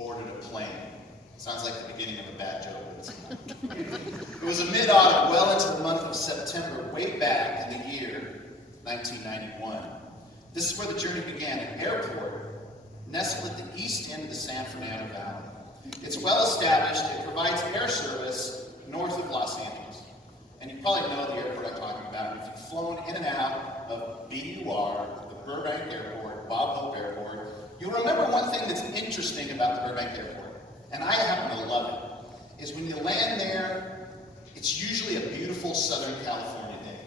boarded a plane. Sounds like the beginning of a bad joke, but it's not. It was a mid-autumn, well into the month of September, way back in the year 1991. This is where the journey began, an airport nestled at the east end of the San Fernando Valley. It's well established. It provides air service north of Los Angeles. And you probably know the airport I'm talking about. If you've flown in and out of BUR, the Burbank Airport, Bob Hope Airport, you'll remember one thing that's interesting about the Burbank Airport, and I happen to love it, is when you land there, it's usually a beautiful Southern California day.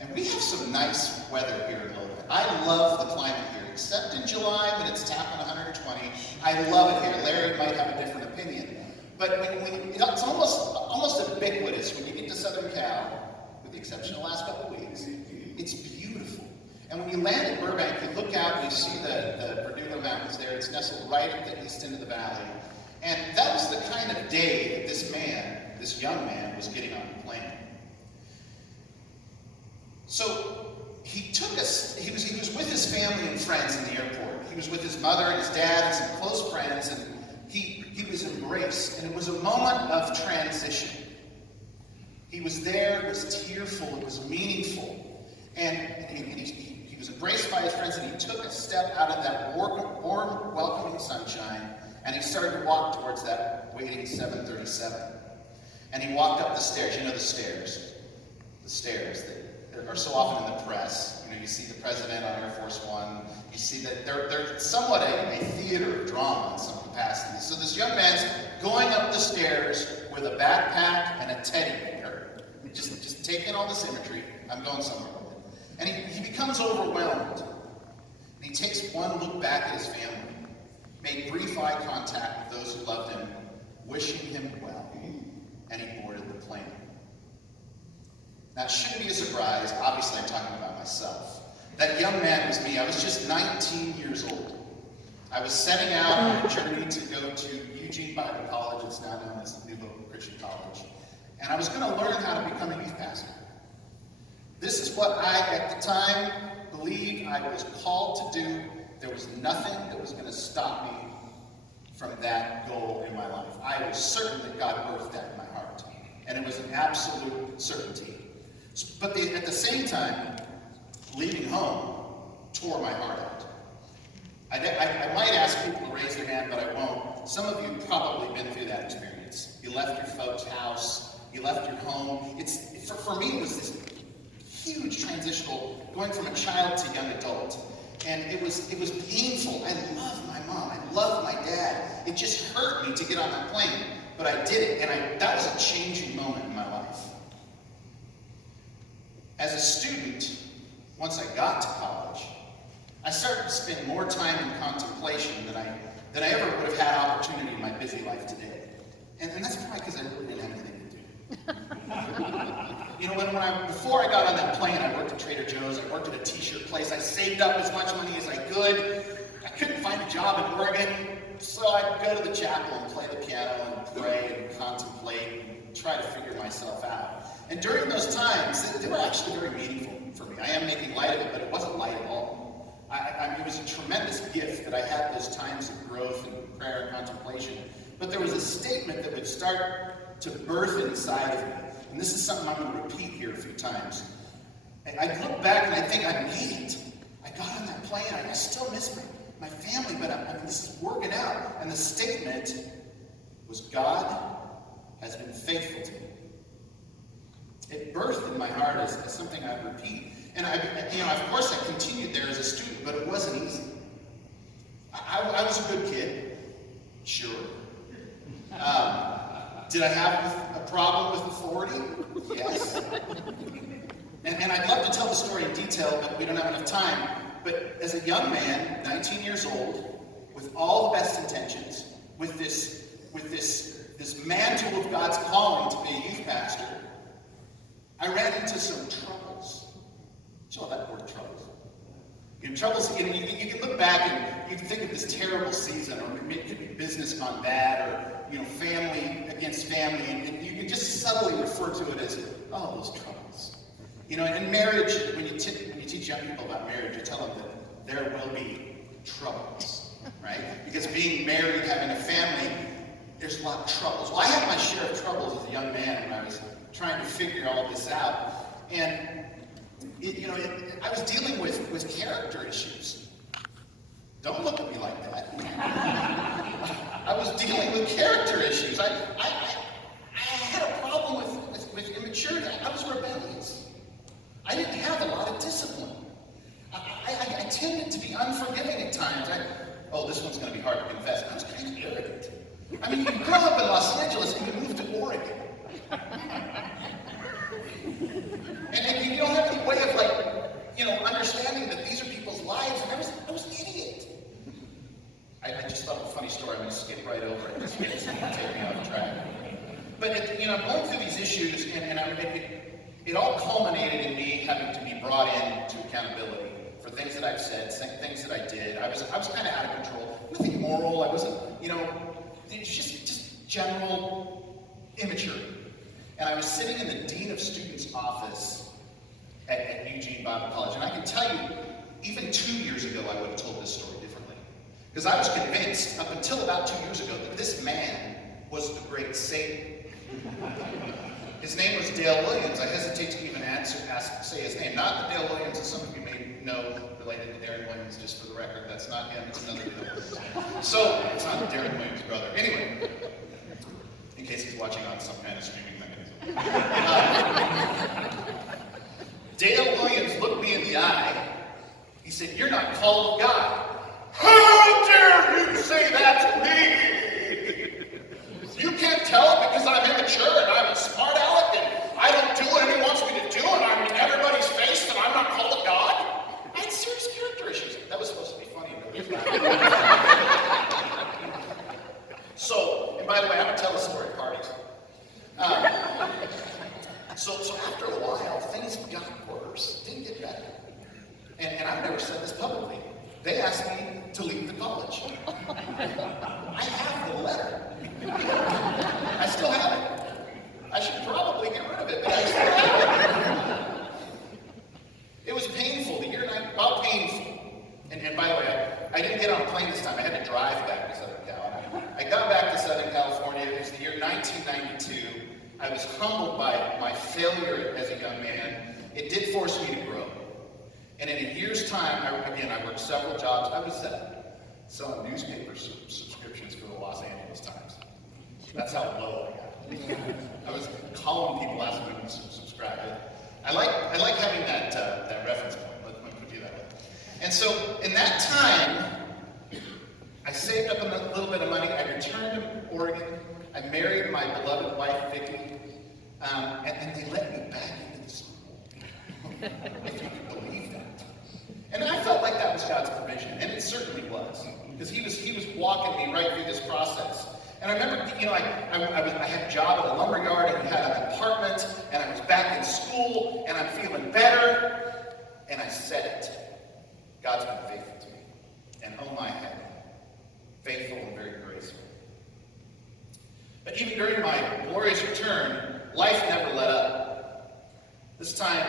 And we have some nice weather here in Logan. I love the climate here, except in July when it's tapping 120. I love it here. Larry might have a different opinion. But it's almost ubiquitous when you get to Southern Cal, with the exception of the last couple of weeks. It's beautiful. And when you land at Burbank, you look out and you see the Verdugo Mountains there. It's nestled right at the east end of the valley. And that was the kind of day that this young man, was getting on the plane. So he was with his family and friends in the airport. He was with his mother and his dad and some close friends, and he was embraced, and it was a moment of transition. He was there, it was tearful, it was meaningful, and he was embraced by his friends, and he took a step out of that warm, welcoming sunshine, and he started to walk towards that waiting 737. And he walked up the stairs. You know the stairs that are so often in the press. You know, you see the president on Air Force One. You see that they're somewhat a theater of drama in some capacity. So this young man's going up the stairs with a backpack and a teddy bear, just taking all this imagery. I'm going somewhere with it. And he becomes overwhelmed. And he takes one look back at his family, made brief eye contact with those who loved him, wishing him well, and he boarded the plane. Now, it shouldn't be a surprise. Obviously, I'm talking about myself. That young man was me. I was just 19 years old. I was setting out on a journey to go to Eugene Bible College. It's now known as New Hope Christian College. And I was going to learn how to become a youth pastor. This is what I, at the time, believed I was called to do. There was nothing that was going to stop me from that goal in my life. I was certain that God birthed that in my heart. And it was an absolute certainty. But at the same time, leaving home tore my heart out. I might ask people to raise their hand, but I won't. Some of you have probably been through that experience. You left your folks' house. You left your home. For me, it was this huge transitional, going from a child to young adult. And it was painful. I love my mom. I love my dad. It just hurt me to get on that plane. But I did it, and that was a changing moment in my life. As a student, once I got to college, I started to spend more time in contemplation than I ever would have had opportunity in my busy life today. And that's probably because I really didn't have anything to do. You know, before I got on that plane, I worked at Trader Joe's, I worked at a t-shirt place, I saved up as much money as I could. I couldn't find a job in Oregon, so I'd go to the chapel and play the piano and pray and contemplate and try to figure myself out. And during those times, they were actually very meaningful for me. I am making light of it, but it wasn't light at all. It was a tremendous gift that I had those times of growth and prayer and contemplation. But there was a statement that would start to birth inside of me. And this is something I'm going to repeat here a few times. I look back and I think I made it. I got on that plane. I still miss my family, but this is working out. And the statement was, God has been faithful to me. It birthed in my heart as something I repeat. And of course I continued there as a student, but it wasn't easy. I was a good kid, sure. Did I have a problem with authority? Yes. And I'd love to tell the story in detail, but we don't have enough time. But as a young man, 19 years old, with all the best intentions, with this mantle of God's calling to be a youth pastor, I ran into some troubles. You know that word, troubles? Troubles, you can look back and you can think of this terrible season, or it could be business gone bad, or family against family, and you can just subtly refer to it as, oh, those troubles. In marriage, when you teach young people about marriage, you tell them that there will be troubles. right? Because being married, having a family, there's a lot of troubles. Well, I had my share of troubles as a young man when I was trying to figure all this out. And, I was dealing with character issues. Don't look at me like that. I was dealing with character issues. I had a problem with immaturity. I was rebellious. I didn't have a lot of discipline. I tended to be unforgiving at times. This one's going to be hard to confess. I was kind of arrogant. I mean, you grew up in Los Angeles and you moved to Oregon. And you don't have any way of, understanding that these are people's lives. And I was an idiot. I just thought of a funny story. I'm going to skip right over it. This is going to take me off track. But, I'm going through these issues, and it all culminated in me having to be brought in to accountability for things that I've said, things that I did. I was kind of out of control. Nothing moral. I wasn't, it's just general immaturity. And I was sitting in the Dean of Students' office at Eugene Bible College. And I can tell you, even 2 years ago, I would have told this story differently. Because I was convinced, up until about 2 years ago, that this man was the great Satan. His name was Dale Williams. I hesitate to even say his name. Not the Dale Williams that some of you may know, related to Darren Williams, just for the record. That's not him, it's another Dale Williams. So, it's not Darren Williams' brother. Anyway, in case he's watching on some kind of streaming mechanism. Dale Williams looked me in the eye. He said, "You're not called of God." "How dare you say that to me? You can't tell because I'm immature and I'm a smart aleck and I don't do what he wants me to do and I'm in everybody's face that I'm not called of God." I had serious character issues. That was supposed to be funny, but it was not. So, and by the way, I'm going to tell the story at parties. So after a while, things got worse. Didn't get better. And I've never said this publicly. They asked me to leave the college. I have the letter. I still have it. I should probably get rid of it, but I still have it. It was painful. The year and I, well, painful. And by the way, I didn't get on a plane this time. I had to drive back to Southern Cal. I got back to Southern California. It was the year 1992. I was humbled by my failure as a young man. It did force me to grow. And in a year's time, I worked several jobs. I was selling newspaper subscriptions for the Los Angeles Times. That's how low I got. I was calling people asking them to subscribe. I like having that reference point. Let me put you that way. And so in that time, I saved up a little bit of money. I returned to Oregon. I married my beloved wife, Vicki, and they let me back into the school. If you could believe that. And I felt like that was God's provision, and it certainly was, because He was walking me right through this process. And I remember, I had a job at a lumber yard, and we had an apartment, and I was back in school, and I'm feeling better, and I said it. God's been faithful to me, and oh my head, faithful and very graceful. But even during my glorious return, life never let up. This time,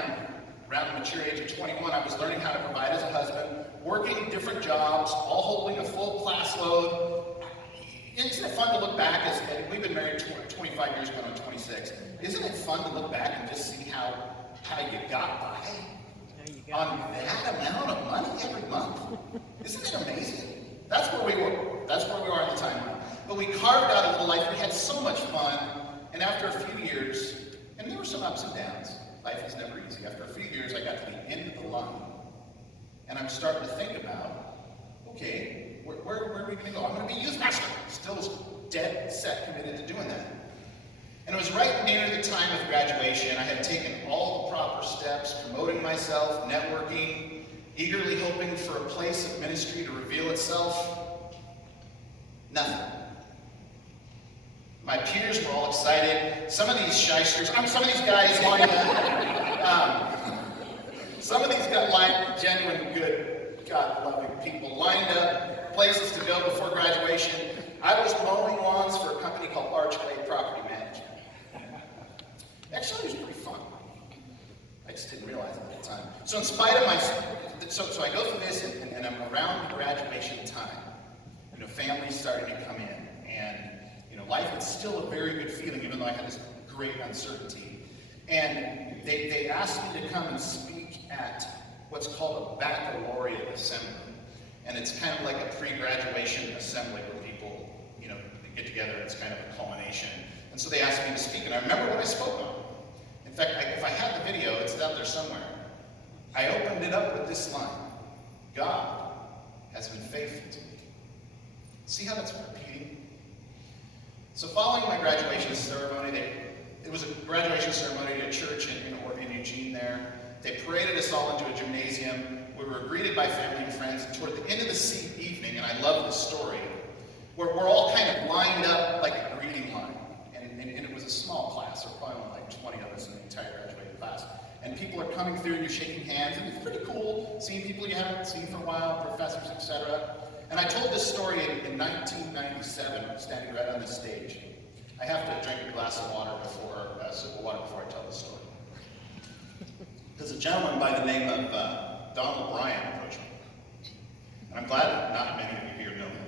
around the mature age of 21, I was learning how to provide as a husband, working different jobs, all holding a full class load. Isn't it fun to look back, as we've been married 25 years ago, I'm 26. Isn't it fun to look back and just see how you got by on that amount of money every month? Isn't it amazing? That's where we were. That's where we are in the timeline. But we carved out a little life. We had so much fun. And after a few years, and there were some ups and downs. Life is never easy. After a few years, I got to the end of the line. And I'm starting to think about, okay, where are we going to go? I'm going to be youth pastor. Still dead set committed to doing that. And it was right near the time of graduation. I had taken all the proper steps, promoting myself, networking, eagerly hoping for a place of ministry to reveal itself. Nothing. My peers were all excited. Some of these shysters, some of these guys lined up. Some of these got lined, genuine, good, God-loving people lined up, places to go before graduation. I was mowing lawns for a company called Archway Property Management. Actually, it was pretty fun. I just didn't realize it at the time. So in spite of my, so I go through this, and I'm around graduation time. families starting to come in, and life was still a very good feeling, even though I had this great uncertainty. And they asked me to come and speak at what's called a baccalaureate assembly. And it's kind of like a pre-graduation assembly where people, get together. It's kind of a culmination. And so they asked me to speak, and I remember what I spoke on. In fact, if I had the video, it's out there somewhere. I opened it up with this line: God has been faithful to me. See how that's repeating? So following my graduation ceremony, it was a graduation ceremony at a church in Eugene there. They paraded us all into a gymnasium. We were greeted by family and friends. And toward the end of the evening, and I love this story, we're all kind of lined up like a greeting line. And it was a small class. There were probably only like 20 of us in the entire graduating class. And people are coming through and you're shaking hands. And it's pretty cool seeing people you haven't seen for a while, professors, etc. And I told this story in 1997, standing right on this stage. I have to drink a glass of water a sip of water before I tell this story. There's a gentleman by the name of Donald Bryan approached me. And I'm glad that not many of you here know him.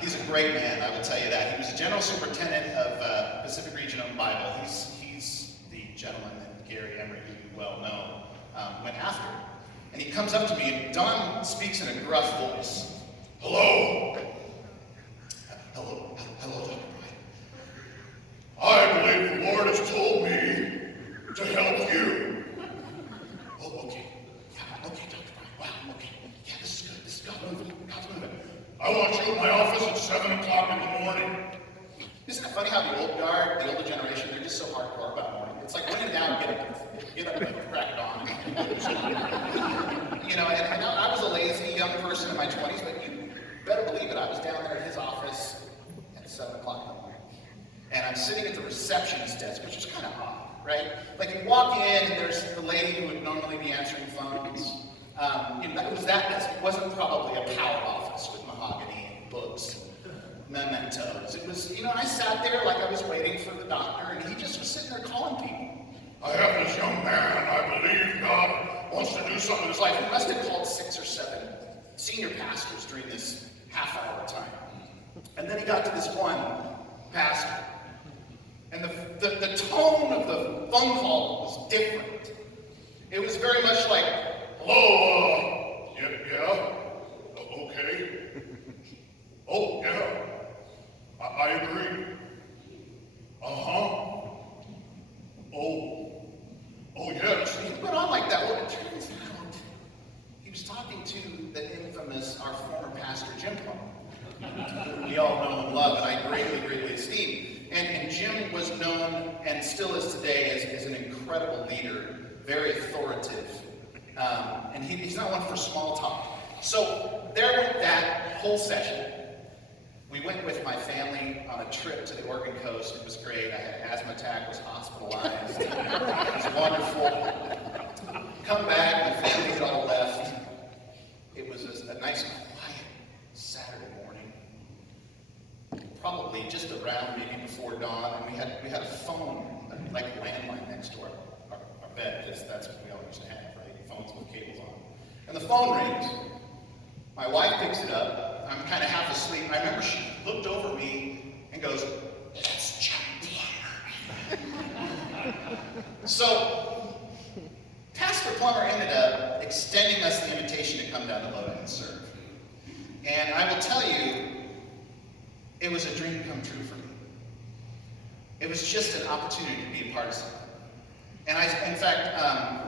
He's a great man, I will tell you that. He was the general superintendent of Pacific Region Owned Bible. He's the gentleman that Gary Emery, who you well know, went after. And he comes up to me, and Don speaks in a gruff voice. Hello, Dr. Bryan. I believe the Lord has told me to help you. Oh, okay. Yeah, okay, Dr. Bryan. Wow, okay. Yeah, this is good. This is God's moving. I want you in my office at 7 o'clock in the morning. Isn't it funny how the old guard, the older generation, they're just so hardcore about morning. It's like, when in doubt, get up and crack it on. And I was a lazy young person in my 20s, but you better believe it. I was down there at his office at 7 o'clock in the morning. And I'm sitting at the receptionist desk, which is kind of odd, right? Like, you walk in, and there's the lady who would normally be answering phones. It was that desk. It wasn't probably a power office with mahogany and books and mementos. It was, I sat there like I was waiting for the doctor, and he just was sitting there calling people. I have this young man, I believe God wants to do something in his life. He must have called 6 or 7 senior pastors during this half-hour time. And then he got to this one pastor. And the tone of the phone call was different. It was very much like, hello, yeah, okay. Oh, yeah, I agree. Uh-huh. Oh, yes. He went on like that. Well, it turns out he was talking to the infamous, our former pastor, Jim Plummer. We all know and love, and I greatly, greatly esteem. And Jim was known, and still is today, as an incredible leader, very authoritative. And he's not one for small talk. So there went that whole session. We went with my family on a trip to the Oregon coast. It was great. I had an asthma attack, was hospitalized. It was wonderful. Come back, my family had all left. It was a nice, quiet Saturday morning. Probably just around maybe before dawn, and we had a phone, like a landline next to our bed, because that's what we all used to have, right? Phones with cables on. And the phone rings. My wife picks it up. I'm kind of half asleep. I remember she looked over me and goes, "That's John Plummer." So, Pastor Plummer ended up extending us the invitation to come down to Lodi and serve. And I will tell you, it was a dream come true for me. It was just an opportunity to be a part of something. And in fact,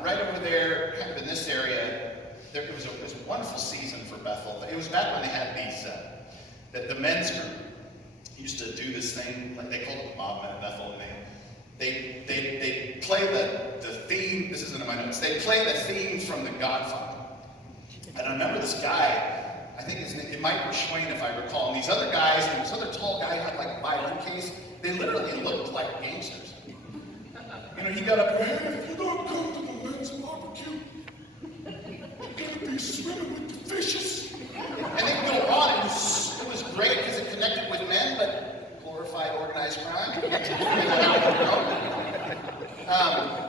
right over there, kind of in this area, it was a wonderful season for Bethel. It was back when they had these, the men's group used to do this thing, like they called it the Mob Men at Bethel, and they play the theme. This isn't in my notes. They play the theme from The Godfather. And I remember this guy. I think his name, it might be Schwain if I recall. And these other guys, and this other tall guy had like a violin case. They literally looked like gangsters. He got up here, "Hey, if you don't come to the men's barbecue, you're gonna be swimming with the fishes." And they'd go on. It was great because it connected with men, but glorified organized crime.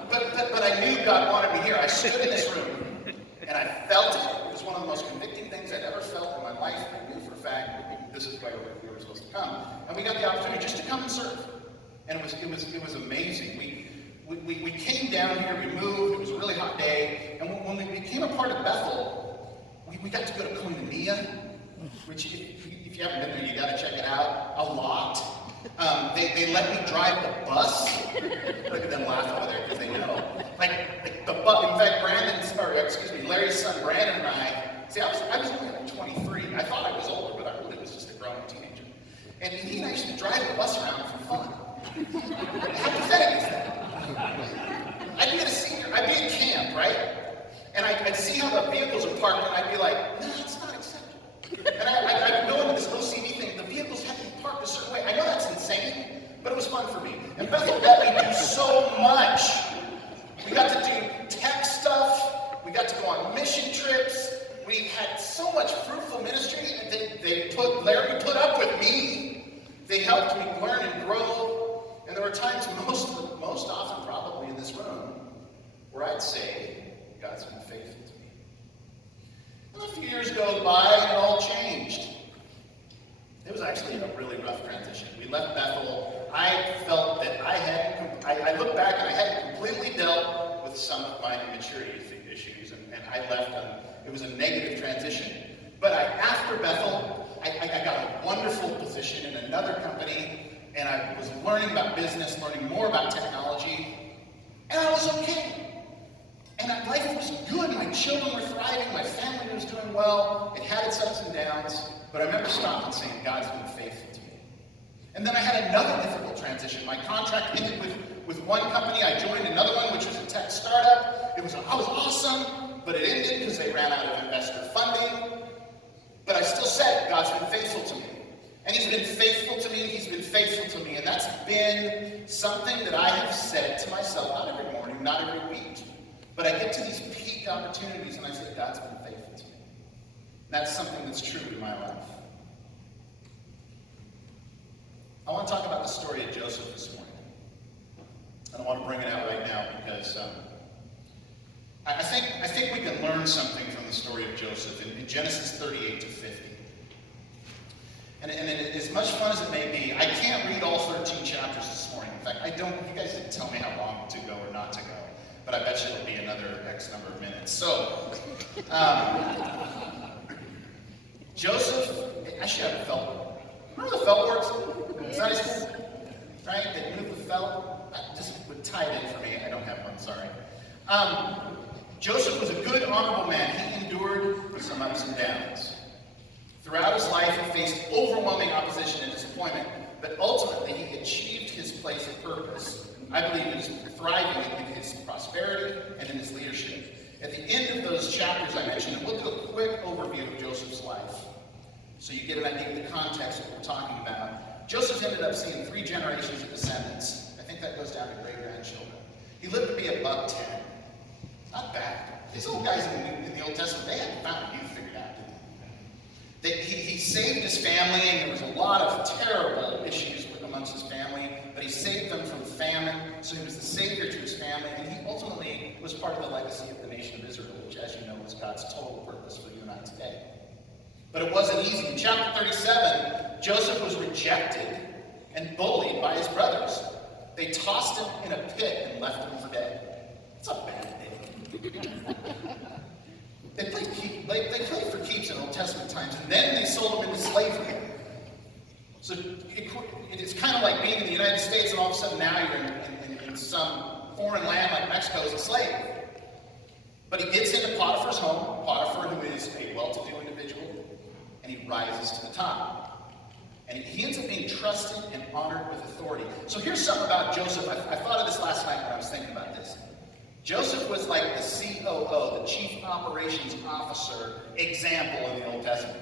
But I knew God wanted me here. I stood in this room, and I felt it. It was one of the most convicting things I'd ever felt in my life. I knew for a This is where we were supposed to come. And we got the opportunity just to come and serve. And it was amazing. We came down here, we moved, it was a really hot day, and when we became a part of Bethel, we got to go to Koinonia, which if you haven't been there, you got to check it out a lot. They let me drive the bus. Look at them laughing over there because they know. Like the bus. In fact, Larry's son Brandon and I was only like 23. I thought I was older, but I really was just a grown teenager. And he and I used to drive the bus around for fun. How pathetic is that? I'd be at a senior, I'd be at camp, right? And I'd see how the vehicles are parked, and I'd be like, no, it's not acceptable. And I'd go into this OCD thing, the vehicles have to be parked a certain way. I know that's insane, but it was fun for me. And Bethel let me do so much. We got to do tech stuff, we got to go on mission trips, we had so much fruitful ministry, and Larry put up with me. They helped me learn and grow, and there were times, most often probably in this room, where I'd say, God's been faithful to me. And a few years go by, and it all changed. It was actually a really rough transition. We left Bethel. I felt that I looked back and I hadn't completely dealt with some of my immaturity issues, and I left. It was a negative transition. But after Bethel, I got a wonderful position in another company, and I was learning about business, learning more about technology, and I was okay. And life was good. My children were thriving. My family was doing well. It had its ups and downs. But I remember stopping and saying, God's been faithful to me. And then I had another difficult transition. My contract ended with one company. I joined another one, which was a tech startup. I was awesome, but it ended because they ran out of investor funding. But I still said, God's been faithful to me. And he's been faithful to me, he's been faithful to me. And that's been something that I have said to myself, not every morning, not every week. But I get to these peak opportunities and I say, God's been faithful to me. And that's something that's true in my life. I want to talk about the story of Joesph this morning. I don't want to bring it out right now because I think we can learn something from the story of Joesph in Genesis 38 to 50. And as much fun as it may be, I can't read all 13 chapters this morning. In fact, you guys didn't tell me how long to go or not to go, but I bet you it'll be another X number of minutes. So, Joesph, I should have a felt. Remember the felt works? Sunday school? Right? They move the felt. That just would tie it in for me. I don't have one, sorry. Joesph was a good, honorable man. He endured some ups and downs. Throughout his life, he faced overwhelming opposition and disappointment, but ultimately he achieved his place of purpose. I believe he was thriving in his prosperity and in his leadership. At the end of those chapters I mentioned, and we'll do a quick overview of Joseph's life, so you get an idea of the context of what we're talking about. Joesph ended up seeing 3 generations of descendants. I think that goes down to great-grandchildren. He lived to be $110. Not bad. These old guys in the Old Testament, they hadn't found you figured out, did they? He saved his family, and there was a lot of terrible issues amongst his family, but he saved them from famine, so he was the savior to his family, and he ultimately was part of the legacy of the nation of Israel, which, as you know, was God's total purpose for you and I today. But it wasn't easy. In chapter 37, Joesph was rejected and bullied by his brothers. They tossed him in a pit and left him for dead. It's a bad day. They played for keeps in Old Testament times, and then they sold him into slavery. So it's kind of like being in the United States, and all of a sudden now you're in some foreign land like Mexico as a slave. But he gets into Potiphar's home, Potiphar, who is a well-to-do individual, and he rises to the top. And he ends up being trusted and honored with authority. So here's something about Joesph. I thought of this last night when I was thinking about this. Joesph was like the COO, the Chief Operations Officer example in the Old Testament.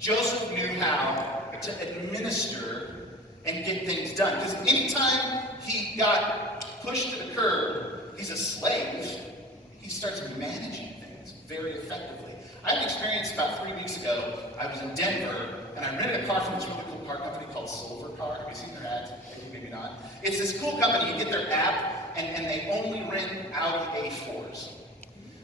Joesph knew how to administer and get things done. Because anytime he got pushed to the curb, he's a slave, he starts managing things very effectively. I had an experience about 3 weeks ago. I was in Denver, and I rented a car from this really cool car company called Silver Car. Have you seen their ads? Maybe not. It's this cool company. You get their app, and they only rent Audi A4s.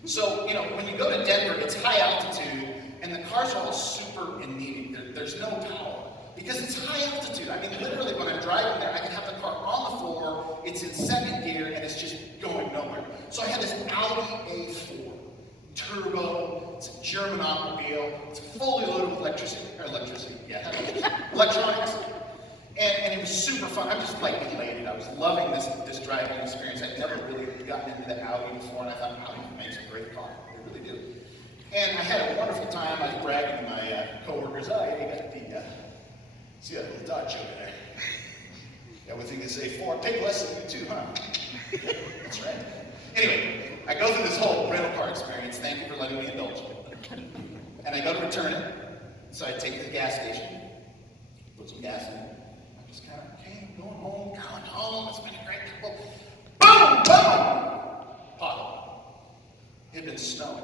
So, when you go to Denver, it's high altitude, and the cars are all super in need. there's no power. Because it's high altitude. I mean, literally, when I'm driving there, I can have the car on the floor, it's in second gear, and it's just going nowhere. So I had this Audi A4, turbo, it's a German automobile, it's fully loaded with electronics. And it was super fun. I'm just like elated. I was loving this driving experience. I'd never really gotten into the Audi before, and I thought, Audi makes a great car. They really do. And I had a wonderful time. I was bragging to my coworkers, oh, yeah, you got the, see that little Dodge over there? Yeah, we think it's A4. Take less than you too, huh? That's right. Anyway, I go through this whole rental car experience. Thank you for letting me indulge. And I go to return it. So I take it to the gas station, put some gas in it. I'm just kind of, okay, going home. It's been a great couple. Boom, boom! Pothole. It had been snowing.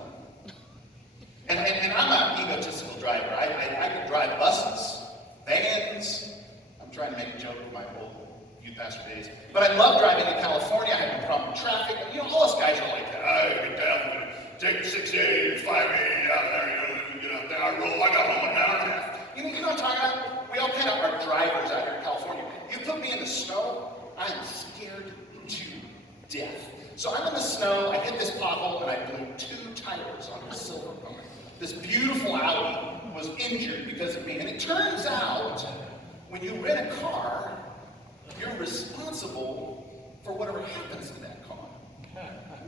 And I'm not an egotistical driver. I could drive buses, vans. I'm trying to make a joke with my old youth pastor days. But I love driving in California. I have no problem with traffic. You know, all us guys are like that. I get down, take the 680, 580 out there, get up there, I roll, I got home in an hour and a half. You know what I'm talking about? We all kind of are drivers out here in California. You put me in the snow, I am scared to death. So I'm in the snow, I hit this pothole, and I blew 2 tires on a silver bummer. This beautiful Audi was injured because of me. And it turns out, when you rent a car, you're responsible for whatever happens to that car.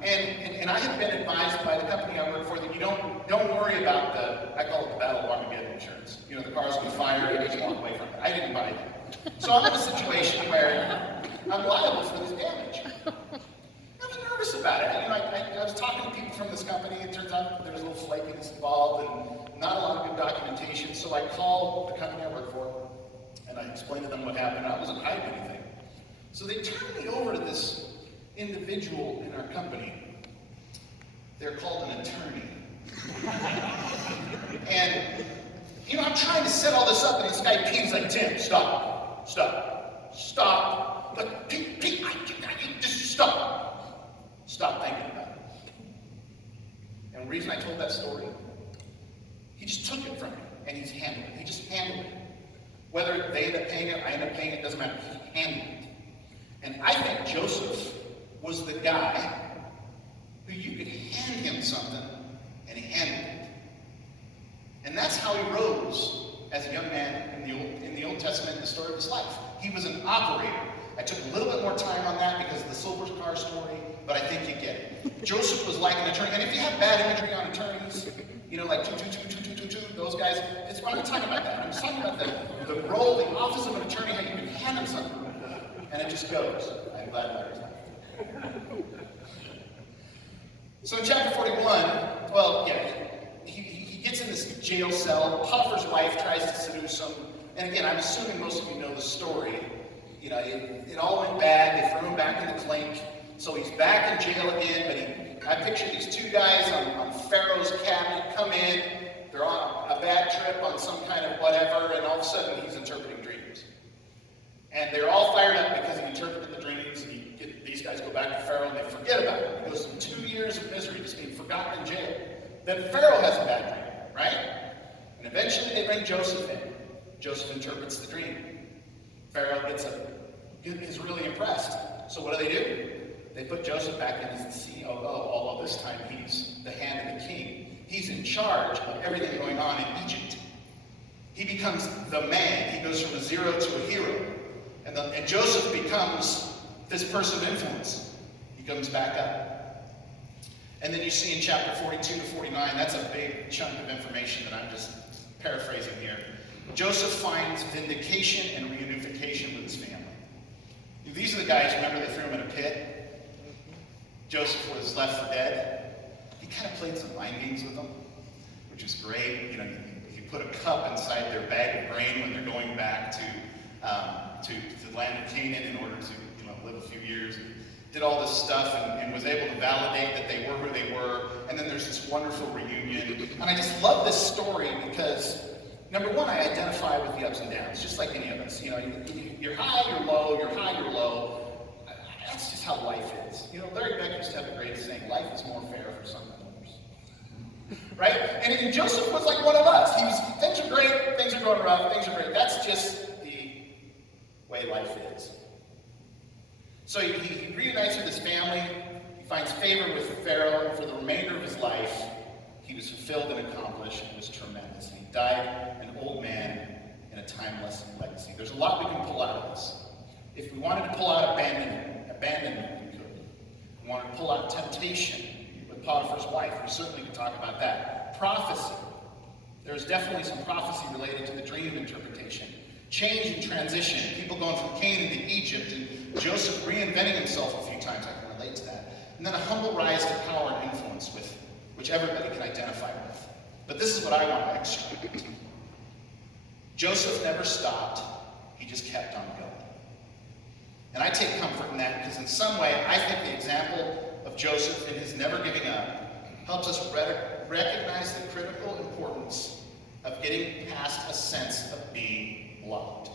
And I have been advised by the company I work for that you don't worry about I call it the Battle of Armageddon insurance. You know, the car's going to fire, you just walk away from it. I didn't buy it. So I'm in a situation where I'm liable for this damage. I was nervous about it. You know, I was talking to people from this company. It turns out there was a little flakiness involved and not a lot of good documentation. So I called the company I work for, and I explained to them what happened. I wasn't hiding anything. So they turned me over to this individual in our company. They're called an attorney. And, you know, I'm trying to set all this up, and this guy Pete's like, Tim, stop. But Pete, just stop. Stop thinking about it. And the reason I told that story, he just took it from me, and he's handled it. He just handled it. Whether they end up paying it, I end up paying it, doesn't matter. He handled it. And I think Joesph was the guy who you could hand him something, and he handled it. And that's how he rose as a young man in the Old Testament in the story of his life. He was an operator. I took a little bit more time on that because of the silver car story, but I think you get it. Joesph was like an attorney, and if you have bad imagery on attorneys, you know, like 222, those guys, I'm not talking about that. I'm just talking about the role, the office of an attorney, how you can hand him something, and it just goes. I'm glad about it. So in chapter 41, well, yeah, he gets in this jail cell. Potiphar's wife tries to seduce him, and again, I'm assuming most of you know the story. You know, it all went bad. They threw him back in the clink. So he's back in jail again, but I picture these 2 guys on Pharaoh's cabinet come in. They're on a bad trip on some kind of whatever, and all of a sudden he's interpreting dreams. And they're all fired up because he interpreted the dreams, and these guys go back to Pharaoh and they forget about it. He goes through 2 years of misery, just being forgotten in jail. Then Pharaoh has a bad dream, right? And eventually they bring Joesph in. Joesph interprets the dream. Pharaoh is really impressed. So what do? They put Joesph back in as the COO, although this time he's the hand of the king. He's in charge of everything going on in Egypt. He becomes the man. He goes from a zero to a hero. And Joesph becomes this person of influence. He comes back up. And then you see in chapter 42 to 49, that's a big chunk of information that I'm just paraphrasing here. Joesph finds vindication and reunification with his family. These are the guys, remember they threw him in a pit? Joesph was left for dead. He kind of played some mind games with them, which is great. You know, he put a cup inside their bag of grain when they're going back to the land of Canaan in order to, you know, live a few years. And did all this stuff and was able to validate that they were who they were. And then there's this wonderful reunion. And I just love this story because, number one, I identify with the ups and downs, just like any of us. You know, you're high, you're low, you're high, you're low. That's just how life is. You know, Larry Beck used to have a great saying, life is more fair for some than others. right? And Joseph was like one of us. Things are great, things are going rough, things are great. That's just the way life is. So he reunites with his family. He finds favor with Pharaoh, and for the remainder of his life, he was fulfilled and accomplished. It was tremendous. He died an old man in a timeless legacy. There's a lot we can pull out of this. If we wanted to pull out abandonment, we could. If we wanted to pull out temptation with Potiphar's wife, we certainly could talk about that. Prophecy. There's definitely some prophecy related to the dream interpretation. Change and transition. People going from Canaan to Egypt, and Joesph reinventing himself a few times. I can relate to that. And then a humble rise to power and influence, which everybody can identify with. But this is what I want to extract. Joesph never stopped. He just kept on going. And I take comfort in that because in some way, I think the example of Joesph and his never giving up helps us recognize the critical importance of getting past a sense of being blocked.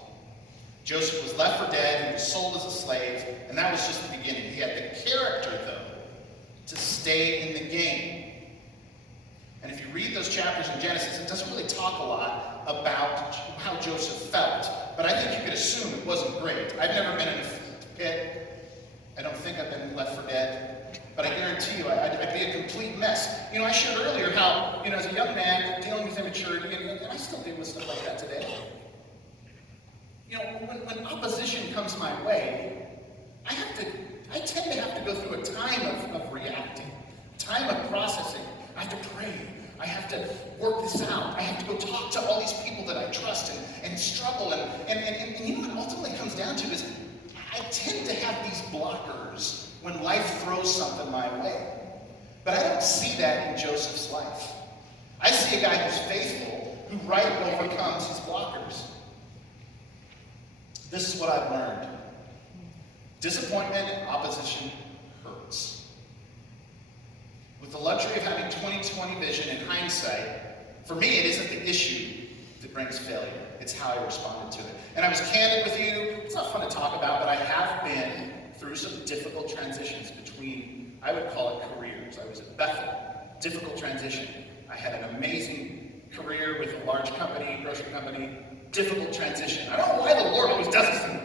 Joesph was left for dead, he was sold as a slave, and that was just the beginning. He had the character, though, to stay in the game. And if you read those chapters in Genesis, it doesn't really talk a lot about how Joesph felt, but I think you could assume it wasn't great. I've never been in a pit. I don't think I've been left for dead, but I guarantee you I'd be a complete mess. I shared earlier how, as a young man dealing with immaturity, and I still deal with stuff like that today. When opposition comes my way, I tend to have to go through a time of reacting, a time of processing. I have to pray. I have to work this out. I have to go talk to all these people that I trust and struggle. And you know what ultimately comes down to is I tend to have these blockers when life throws something my way. But I don't see that in Joseph's life. I see a guy who's faithful, who overcomes his blockers. This is what I've learned. Disappointment and opposition hurts. With the luxury of having 20/20 vision and hindsight, for me it isn't the issue that brings failure. It's how I responded to it. And I was candid with you. It's not fun to talk about, but I have been through some difficult transitions between, I would call it careers. I was at Bethel. Difficult transition. I had an amazing career with a large company, grocery company. Difficult transition. I don't know why the Lord always does this to me.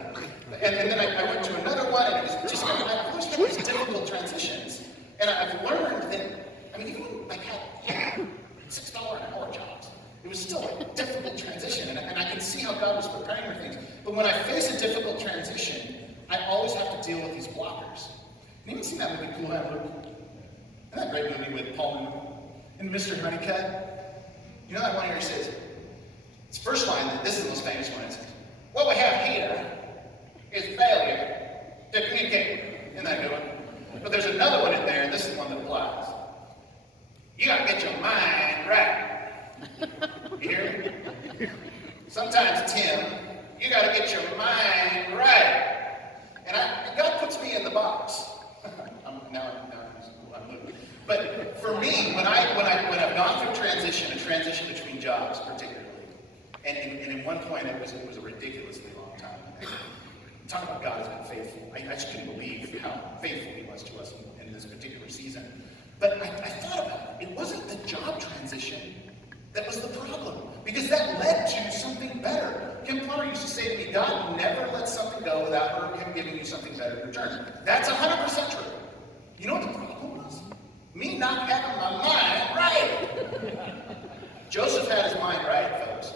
And then I went to another one, and it was just, I've always had these difficult transitions. And I've learned that, even when I had $6 an hour jobs, it was still a difficult transition. And I can see how God was preparing for things. But when I face a difficult transition, I always have to deal with these blockers. You even seen that movie, Cool Hand Luke? Isn't that a great movie with Paul Newman and Mr. Honeycutt? You know that one where he says, his first line, this is the most famous one, it says, what we have here is failure to communicate. Isn't that a good one? But there's another one in there, and this is the one that applies. You gotta get your mind right. You hear me? Sometimes, Tim, you gotta get your mind right. And God puts me in the box. I'm moving. But for me, when I've gone through a transition between jobs particularly, and at one point it was a ridiculously long time. Talking about God has been faithful. I just couldn't believe how faithful he was to us in this particular season. But I thought about it. It wasn't the job transition that was the problem, because that led to something better. Kim Plummer used to say to me, God never lets something go without him giving you something better in return. That's 100% true. You know what the problem was? Me not having my mind right. Joesph had his mind right, folks.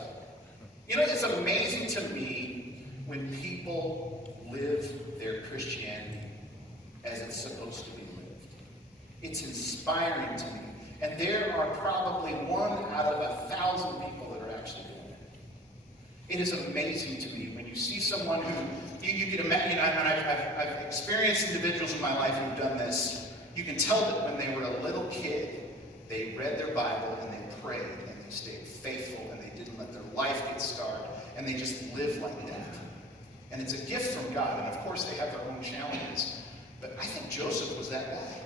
It's amazing to me when people live their Christianity as it's supposed to be lived. It's inspiring to me. And there are probably 1 out of 1,000 people that are actually doing it. It is amazing to me when you see someone who, you can imagine, and I've experienced individuals in my life who've done this. You can tell that when they were a little kid, they read their Bible and they prayed and they stayed faithful and they didn't let their life get scarred and they just lived like that. And it's a gift from God, and of course they have their own challenges. But I think Joesph was that guy.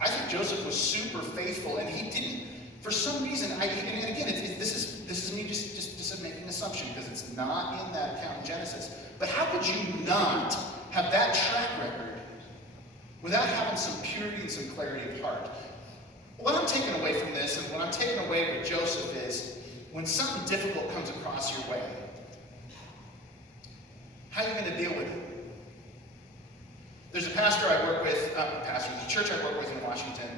I think Joesph was super faithful, and he didn't, for some reason, and again, this is me just making an assumption because it's not in that account in Genesis. But how could you not have that track record without having some purity and some clarity of heart? What I'm taking away from this, and what I'm taking away with Joesph, is when something difficult comes across your way, how are you going to deal with it? There's a pastor I work with, there's a church I work with in Washington,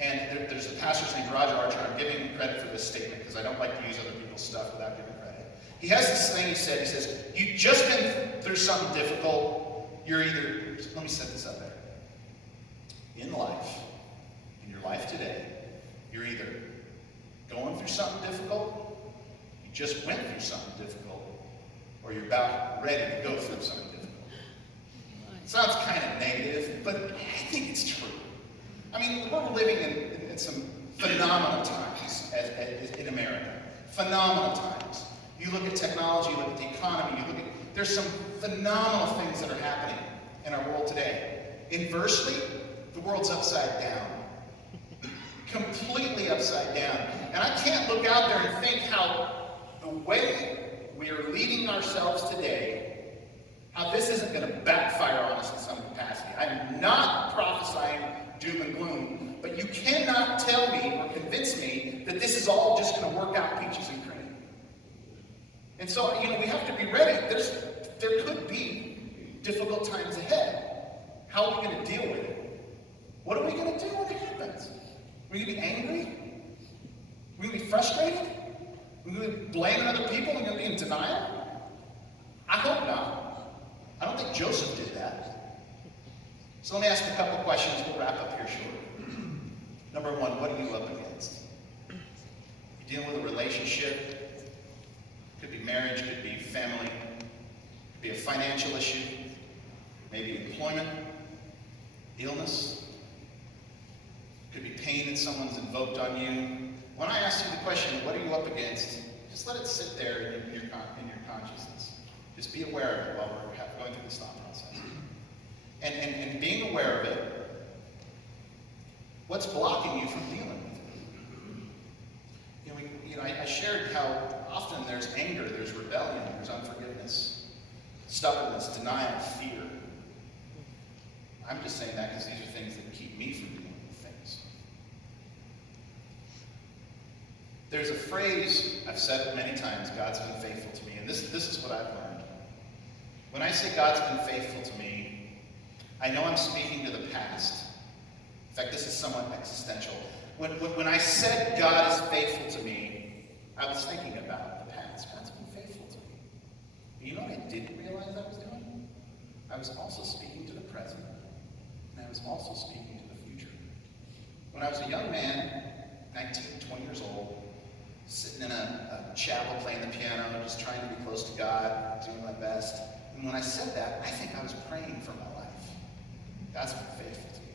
and there's a pastor named Roger Archer. I'm giving him credit for this statement because I don't like to use other people's stuff without giving credit. He has this thing he says, you've just been through something difficult, you're either, let me set this up there. In life, in your life today, you're either going through something difficult, you just went through something difficult, or you're about ready to go through something difficult. It sounds kind of negative, but I think it's true. I mean, we're living in some phenomenal times in America. Phenomenal times. You look at technology, you look at the economy, there's some phenomenal things that are happening in our world today. Inversely, the world's upside down. Completely upside down. And I can't look out there and think how the way we are leading ourselves today, how this isn't going to backfire on us in some capacity. I'm not prophesying doom and gloom, but you cannot tell me or convince me that this is all just going to work out peaches and cream. And so, we have to be ready. There could be difficult times ahead. How are we going to deal with it? What are we going to do when it happens? Are we going to be angry? Are we going to be frustrated? Are we going to be blaming other people? Are we going to be in denial? I hope not. I don't think Joesph did that. So let me ask a couple questions. We'll wrap up here shortly. Number one, what are you up against? You dealing with a relationship? Could be marriage, could be family, could be a financial issue, maybe employment, illness, could be pain that someone's invoked on you. When I ask you the question, what are you up against? Just let it sit there in your consciousness. Just be aware of it while we're going through this thought process. And being aware of it, what's blocking you from dealing with it? I shared how often there's anger, there's rebellion, there's unforgiveness, stubbornness, denial, fear. I'm just saying that because these are things that keep me from dealing with things. There's a phrase, I've said it many times, God's been faithful to me, and this is what I've learned. When I say God's been faithful to me, I know I'm speaking to the past. In fact, this is somewhat existential. When I said God is faithful to me, I was thinking about the past. God's been faithful to me. But you know what I didn't realize I was doing? I was also speaking to the present. And I was also speaking to the future. When I was a young man, 19, 20 years old, sitting in a chapel playing the piano, just trying to be close to God, doing my best. And when I said that, I think I was praying for my life. God's been faithful to me.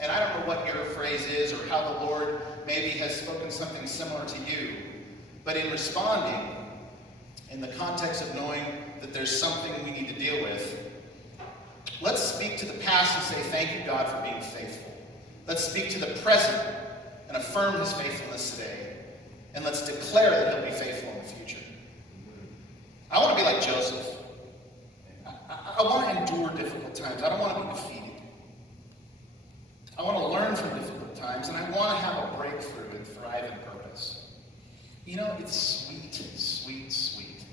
And I don't know what your phrase is or how the Lord maybe has spoken something similar to you, but in responding, in the context of knowing that there's something we need to deal with, let's speak to the past and say, thank you, God, for being faithful. Let's speak to the present and affirm his faithfulness today. And let's declare that he'll be faithful in the future. I want to be like Joesph. I want to endure difficult times. I don't want to be defeated. I want to learn from difficult times, and I want to have a breakthrough and thrive in purpose. It's sweet, sweet, sweet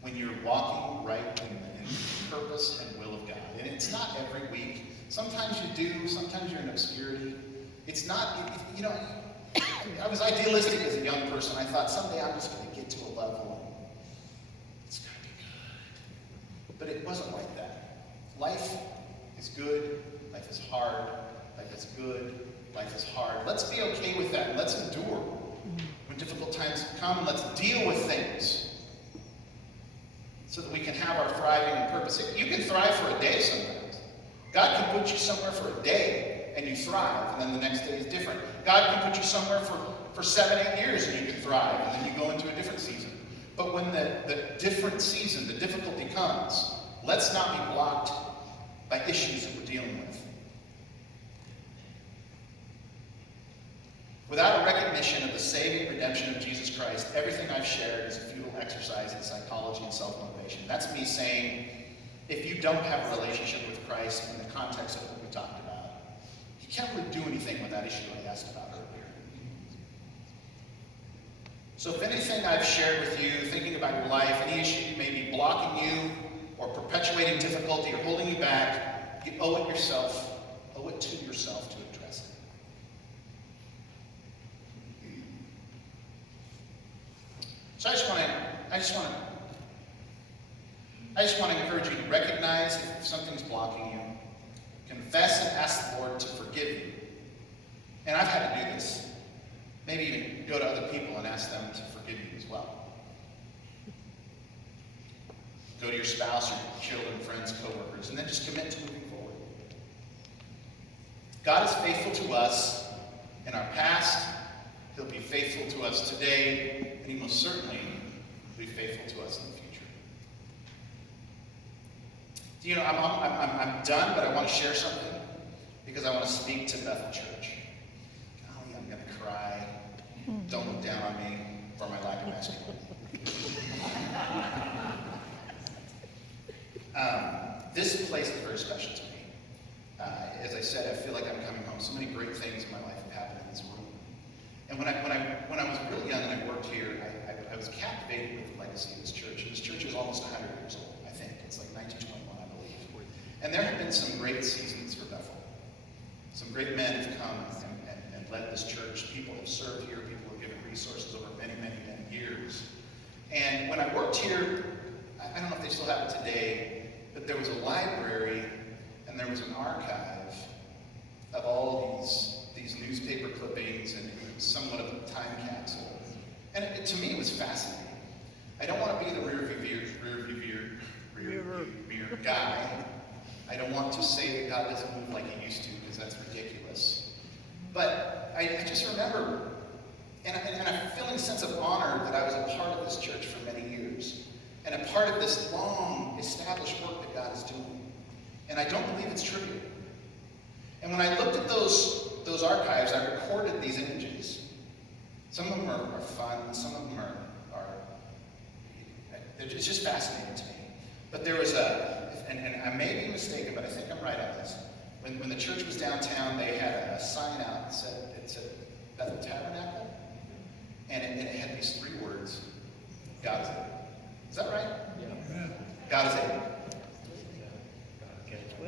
when you're walking right in the purpose and will of God. And it's not every week. Sometimes you do. Sometimes you're in obscurity. It's not, I was idealistic as a young person. I thought someday I'm just going to get to a level and it's going to be good. But it wasn't like that. Life is good. Life is hard. Life is good. Life is hard. Let's be okay with that. And let's endure when difficult times come. And let's deal with things so that we can have our thriving and purpose. You can thrive for a day sometimes. God can put you somewhere for a day and you thrive, and then the next day is different. God can put you somewhere for 7, 8 years and you can thrive, and then you go into a different season. But when the different season, the difficulty comes, let's not be blocked by issues that we're dealing with. Without a recognition of the saving redemption of Jesus Christ, everything I've shared is a futile exercise in psychology and self-motivation. That's me saying, if you don't have a relationship with Christ in the context of what we talked about, you can't really do anything with that issue I asked about earlier. So if anything I've shared with you, thinking about your life, any issue may be blocking you or perpetuating difficulty or holding you back, you owe it to yourself to address it. So I just want to encourage you to recognize if something's blocking you, confess and ask the Lord to forgive you. And I've had to do this. Maybe even go to other people and ask them to forgive you as well. Go to your spouse, your children, friends, co-workers, and then just commit to moving forward. God is faithful to us in our past. He'll be faithful to us today, and he most certainly will be faithful to us in the future. You know, I'm done, but I want to share something because I want to speak to Bethel Church. Golly, I'm going to cry. Don't look down on me for my lack of masculinity. This place is very special to me. As I said, I feel like I'm coming home. So many great things in my life have happened in this room. And when I was really young and I worked here, I was captivated with the legacy of this church. And this church is almost 100 years old, I think. It's like 1921, I believe. And there have been some great seasons for Bethel. Some great men have come and led this church. People have served here. People have given resources over many, many, many years. And when I worked here, I don't know if they still have it today, but there was a library and there was an archive of all these newspaper clippings, and it was somewhat of a time capsule. And to me, it was fascinating. I don't want to be the rear view mirror guy. I don't want to say that God doesn't move like he used to, because that's ridiculous. But I just remember, and I'm feeling a sense of honor that I was a part of this church for many years, and a part of this long established work that God is doing. And I don't believe it's trivial. And when I looked at those archives, I recorded these images. Some of them are fun, some of them are it's just fascinating to me. But there was and I may be mistaken, but I think I'm right on this. When the church was downtown, they had a sign out that said Bethel Tabernacle, and it had these 3 words: God is able. Is that right? Yeah. God is able.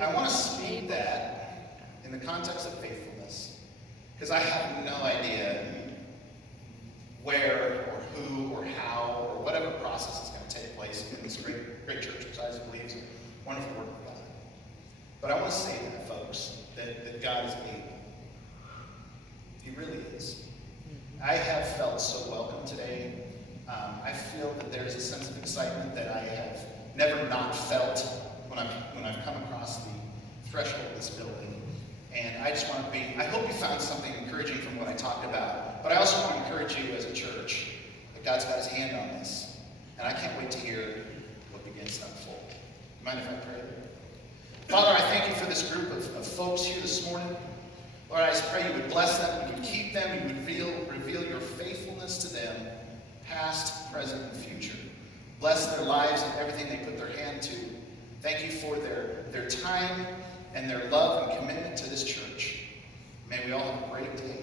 I want to speak that in the context of faithfulness, because I have no idea where or who or how or whatever process is going to take place in this great church, which I believe is a wonderful work of God. But I want to say that, folks, that God is able. He really is. I have felt so welcome today. I feel that there is a sense of excitement that I have never not felt when I've come across the threshold of this building. And I just want to I hope you found something encouraging from what I talked about. But I also want to encourage you as a church that God's got his hand on this. And I can't wait to hear what begins to unfold. Mind if I pray? Father, I thank you for this group of folks here this morning. Lord, I just pray you would bless them, you would keep them, you would reveal your faithfulness to them, past, present, and future. Bless their lives and everything they put their hand to. Thank you for their time and their love and commitment to this church. May we all have a great day.